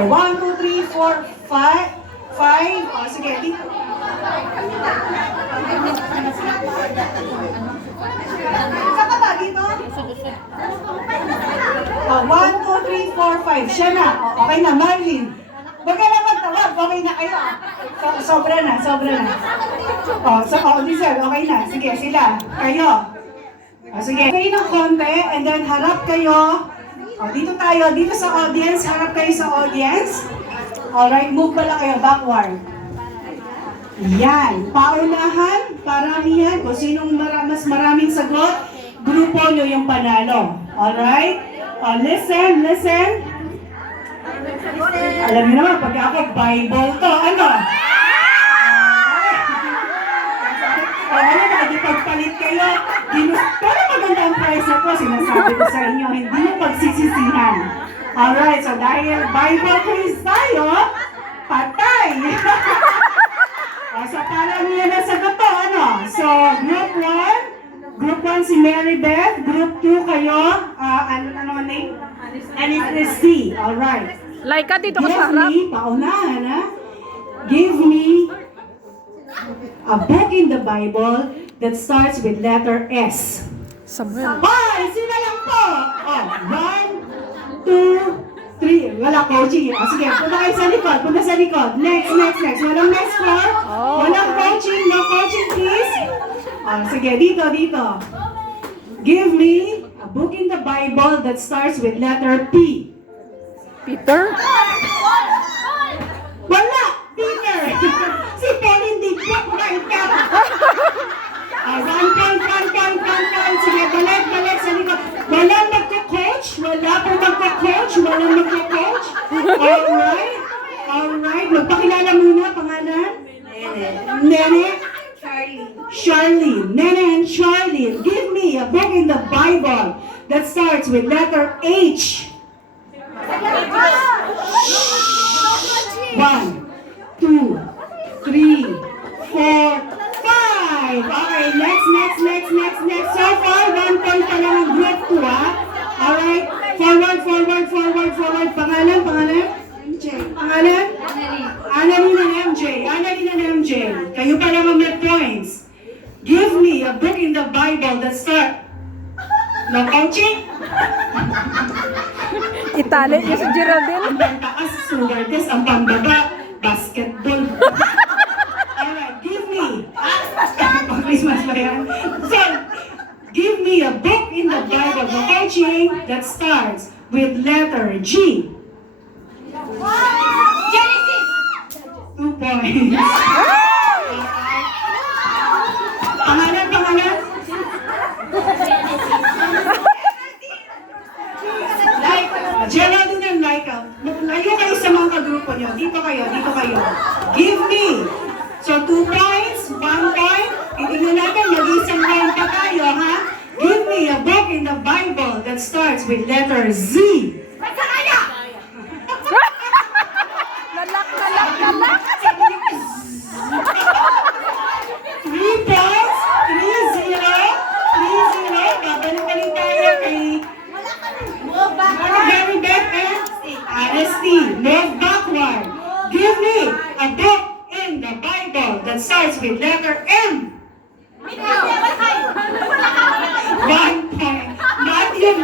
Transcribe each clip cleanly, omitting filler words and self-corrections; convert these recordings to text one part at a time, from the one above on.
Okay, 1, 2, 3, 4, 5. 5. O, sige, dito. Saan ka ba? Dito? O, 1, 2, 3, 4, 5. Siya na. O, okay na, Marlene. Huwag ka lang magtawag. Okay na kayo. Sobra na, sobra na. O, Diesel, okay na. Sige, sila. Kayo. O, sige. Kayo ng konti, and then harap kayo. O, dito tayo. Dito sa audience. Harap kayo sa audience. Alright, move pala kayo backward. Yan. Paunahan, paramihan. Kung sinong mas maraming sagot, grupo nyo yung panalo. Alright? Listen, listen. Alam niyo naman, pag ako, Bible to. Ano? Ano na, di pagpalit kayo. Pero maganda ang price na po, sinasabi ko sa inyo, hindi yung pagsisisihan. Alright, so dahil Bible quiz tayo, patay! So parang niya na sagot to, ano? So, Group 1 si Mary Beth, Group 2 kayo, ano name? Anisty, alright. Laika, dito ka sa harap. Give me, paunahan ha? Give me a book in the Bible that starts with letter S. Samuel. Hoy! Sino lang po? Oh, 1, 2, 3. Wala coaching. Oh, sige, punta kayo sa likod. Punta sa likod. Next. Walang next floor. Walang coaching. No coaching, please. Oh, sige, dito. Give me a book in the Bible that starts with letter P. Peter? Wala! Peter! Si Paul hindi book. Right ka. One point. Sige, balik sa likod. Walang magko-coach. Walang magko-coach. Alright. Magpakilala muna, pangalan? Nene. Charlene. Nene and Charlene. Give me a book in the Bible that starts with letter H. 1, 2, 3, 4, 5. Okay, next. So far, 1 point pa lang ang group 2, ha? Alright, forward. Pangalan? MJ. Pangalan? Annalyn and MJ. Kayo pa naman may points. Give me a book in the Bible that start. No coaching? Itali niya si Geraldine. Ang taas, sugardes, ang pambaba, basketball. Alright, give me. Pang-Christmas ba yan? So, give me a book in the Bible, no coaching, that starts with letter G. Genesis! 2 points. Pangalan? Geraldine and Laika, layo kayo sa mga kagrupo nyo. Dito kayo. Give me. So, 2 points, 1 point. Itignan natin, mag-isang round pa tayo, ha? Give me a book in the Bible that starts with letter Z. Lalak. 3 points, 3-0. Babalik tayo kay Mary Beth and Honesty. Move backward. Give me a book in the Bible that starts with letter M. 1 point. Not yun,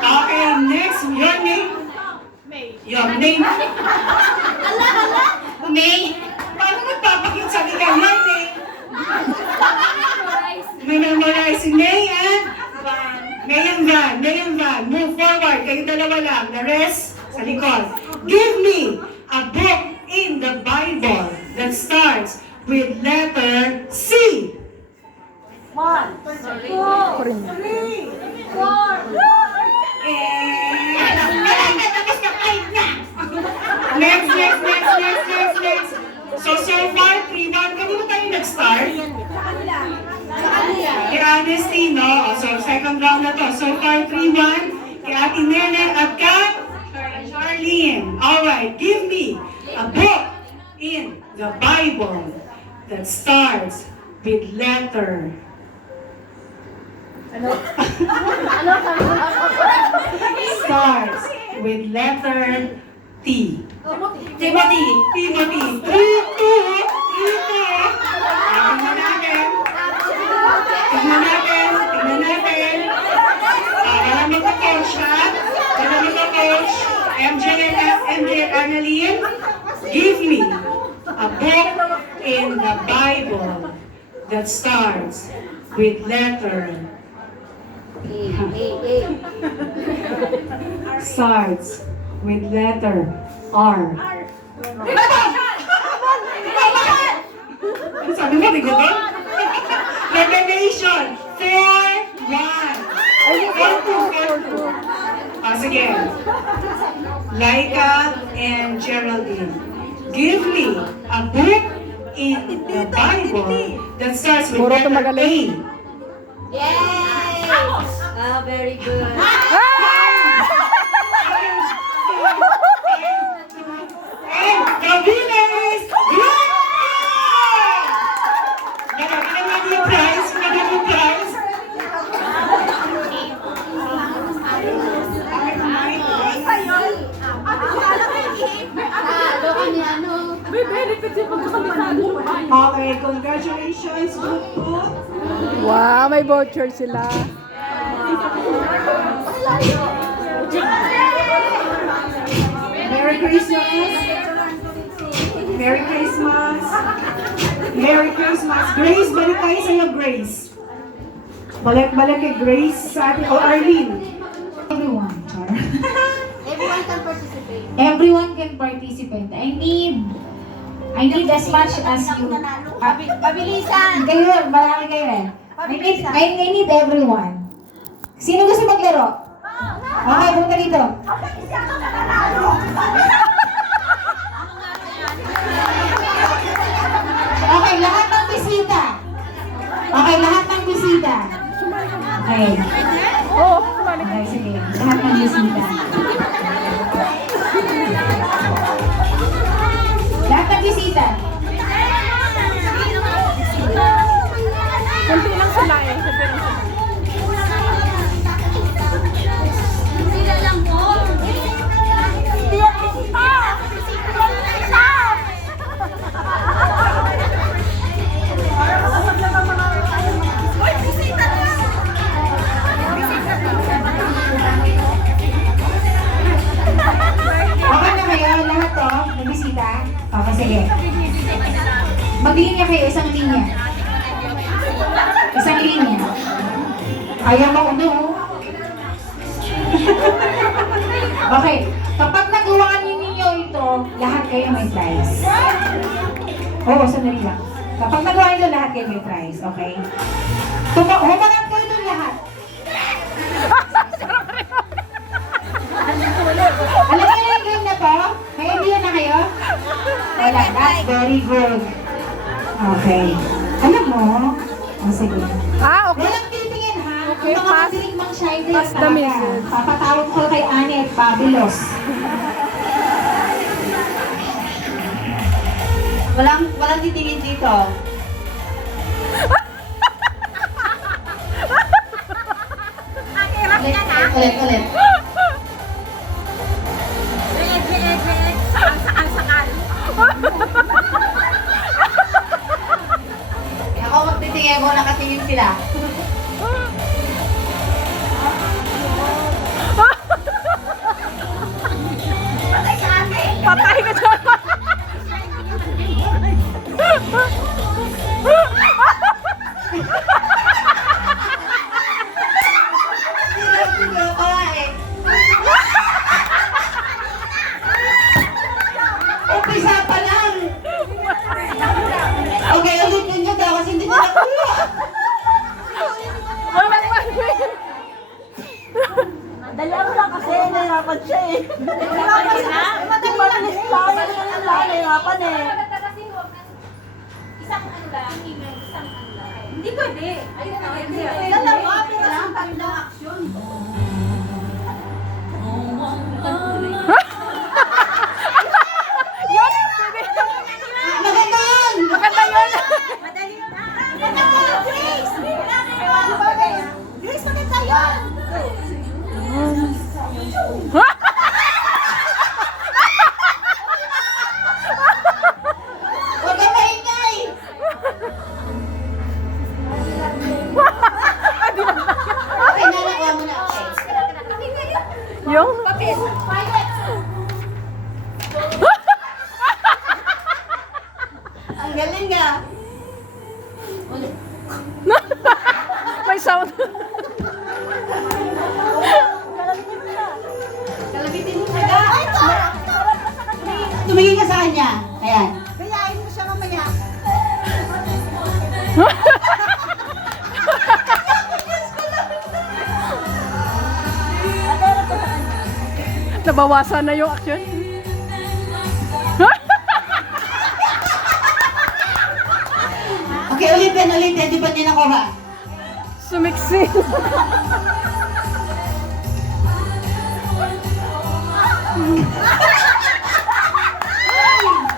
Okay, next. Your name? Your name? May? Paano magpapakit sa liga? Your name? Memorize May and Van. Move forward. Kayong dalawa lang. The rest, sa likod. Give me a book in the Bible that starts with letter C. 1, 2, 3, 4. Next. So far, 3-1. Kanino tayo nag-start? Kay Honesty, no? So, second round na to. So far, 3-1. Kay Ate Nene at kay Charlene. Alright, give me a book in the Bible that starts with letter. Ano? Starts with letter T. Timothy. Timothy. Tingnan natin. Tingnan natin. Tingnan natin. Malamig ka, coach, ha? Malamig ka, coach. MJ Annalyn, give me a book in the Bible that starts with letter starts with letter R. Ano sabi mo, bigote? Revelation 4:1. Sige. Laika and Geraldine, give me a book in the Bible that starts with Puro letter A. tumagaling. Yay! Very good. And the winner is Nagagawin yung prize. Nagagawin yung prize. Okay, congratulations, group 2. Wow, may voucher sila. Merry Christmas! Merry Christmas! Merry Christmas! Grace, balik tayo sa'yo, Grace. Balik kay Grace sa atin. O, Arlene. Everyone, Char. Everyone can participate. Everyone can participate. I need as much as you. Pabilisan! Kayo, marami kayo eh. I need everyone. Sino gusto maglaro? Okay, punta dito. Okay, lahat ng bisita. Okay, lahat ng bisita. Okay. Oo, sumali. Okay, sige. Lahat ng bisita. Lahat ng bisita. Kunti lang sila eh. Kunti lang sila. Sila lang po. Hindi yan bisita! Yan na isa! Uy, bisita na! Okay na kayo, lahat to, may bisita? Okay, sige. Maglinya kayo, isang linya. Isang linya. Ayaw mo, no? Okay, kapag nagawa ninyo ito, lahat kayo may prize. Oo, sandali lang. Kapag nagawa nyo lahat kayo may prize, okay? Humanap kayo doon lahat. Alam niyo na yung game na to? May idea na kayo? Wala, that's very good. Okay. Alam mo? O sige. Ah, okay. Walang titingin ha? Okay, Ang mga pass. dirigmang shider Pass the message. Papatawag ko kay Anne at Pabilos. Walang titingin dito. Ulit. Ako magtitingin mo, nakatingin sila. Patay ka dyan. Umpisa pa lang! Okay, ulit ninyo daw kasi hindi nyo nakuha. Walang win. Dalawa lang kasi, nahirapan siya eh. Nahirapan siya. Mabilis lang, nahirapan eh. Isang ano lang, isang ano lang. Hindi pwede. Ayun na, hindi. Dalawa, pero sa tatlong aksyon. Yun, pwede. Maganda yun! Maganda yun. Madali na. Grace! Grace, maganda yun! Huwag ka maingay! Okay, nanakuha mo na. Okay. Yung? Ang galing nga. May sound. Kalabitin mo siya. Tumingin ka sa kanya. Ayan. Kayain mo siya mamaya. Nabawasan na yung action. Okay, ulitin. Di ba din nakuha? Sumiksi.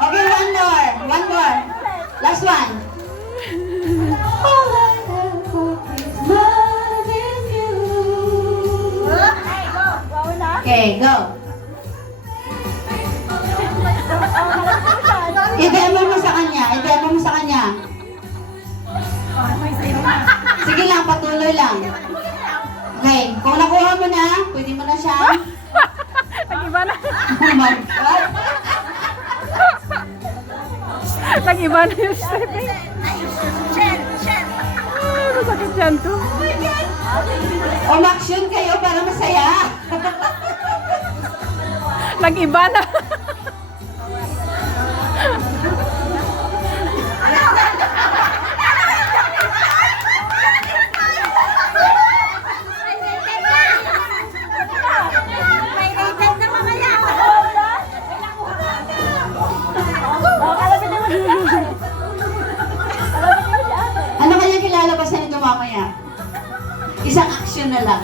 Okay, one more. Last one. All I have for Christmas is you. Okay, go. I-demo mo sa kanya. Sige lang, patuloy lang. Okay, kung nakuha mo na, pwede mo na siya. Nag-iba na. Oh my God. Nag-iba na yung stepping. Ay, masakit dyan to. Umaksyon kayo para masaya. Nag-iba na. Ano kaya kilalabasan nito mamaya? Isang action na lang.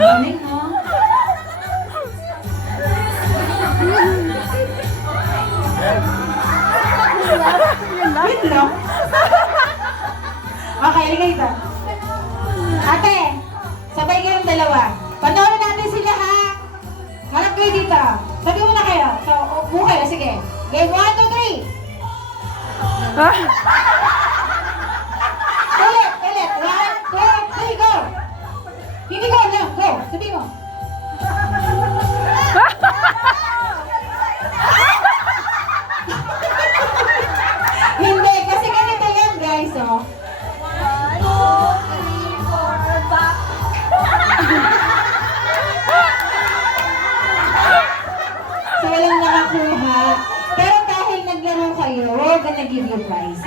Galing, no? Wait lang. Okay, ligay ito. Ate, sabay kayong dalawa. Panoorin natin sila, ha? Harap kayo dito. Sabi mo na kayo. So, upo kayo. Sige. Game 1, 2, 3. Ulit. 1, 2, 3, go. Hindi ko alam. Go. Sabi mo. Hindi. Kasi ganito yan, guys. Oh. So, walang nakakuha. Pero dahil naglaro kayo, we're gonna give you prizes.